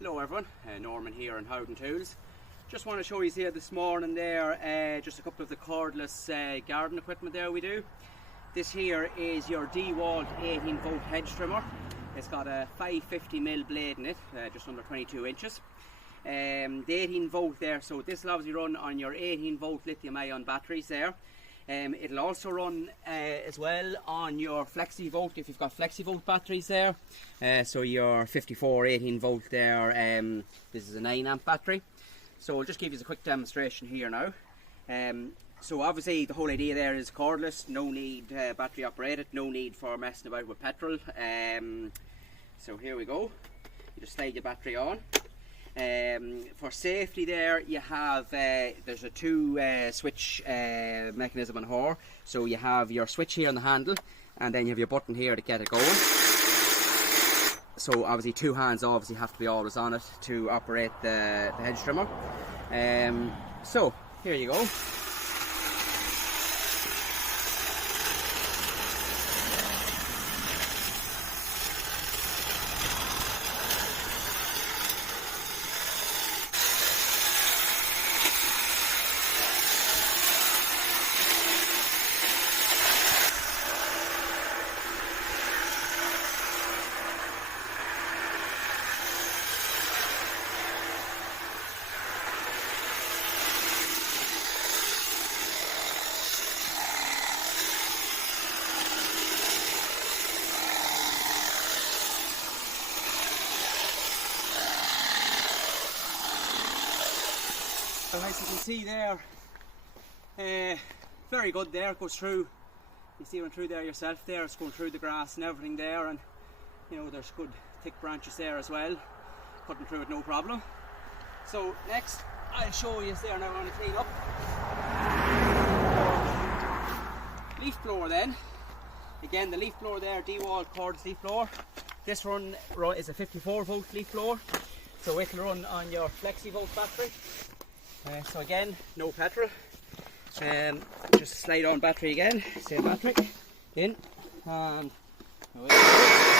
Hello everyone, Norman here on Howden Tools. Just want to show you here this morning there just a couple of the cordless garden equipment there we do. This here is your Dewalt 18-volt hedge trimmer. It's got a 550mm blade in it, just under 22 inches. The 18-volt there, so this will obviously run on your 18-volt lithium-ion batteries there. It'll also run as well on your flexi-volt if you've got flexi-volt batteries there. So your 54 18-volt there, this is a 9-amp battery. So I'll just give you a quick demonstration here now. So obviously the whole idea there is cordless, no need battery operated, no need for messing about with petrol. So here we go, you just slide your battery on. For safety there you have, there's a two switch mechanism on here. So you have your switch here on the handle and then you have your button here to get it going. So obviously two hands obviously have to be always on it to operate the hedge trimmer. So here you go. As you can see there, very good there, it goes through, you see it went through there yourself there, it's going through the grass and everything there, and you know there's good thick branches there as well, cutting through it no problem. So next I'll show you there now on the clean up. Leaf blower then, again the leaf blower there, Dewalt Cordless Leaf Blower. This one is a 54-volt leaf blower, so it'll run on your flexi-volt battery. So again, no petrol. Just slide on battery again, same battery, in, and away.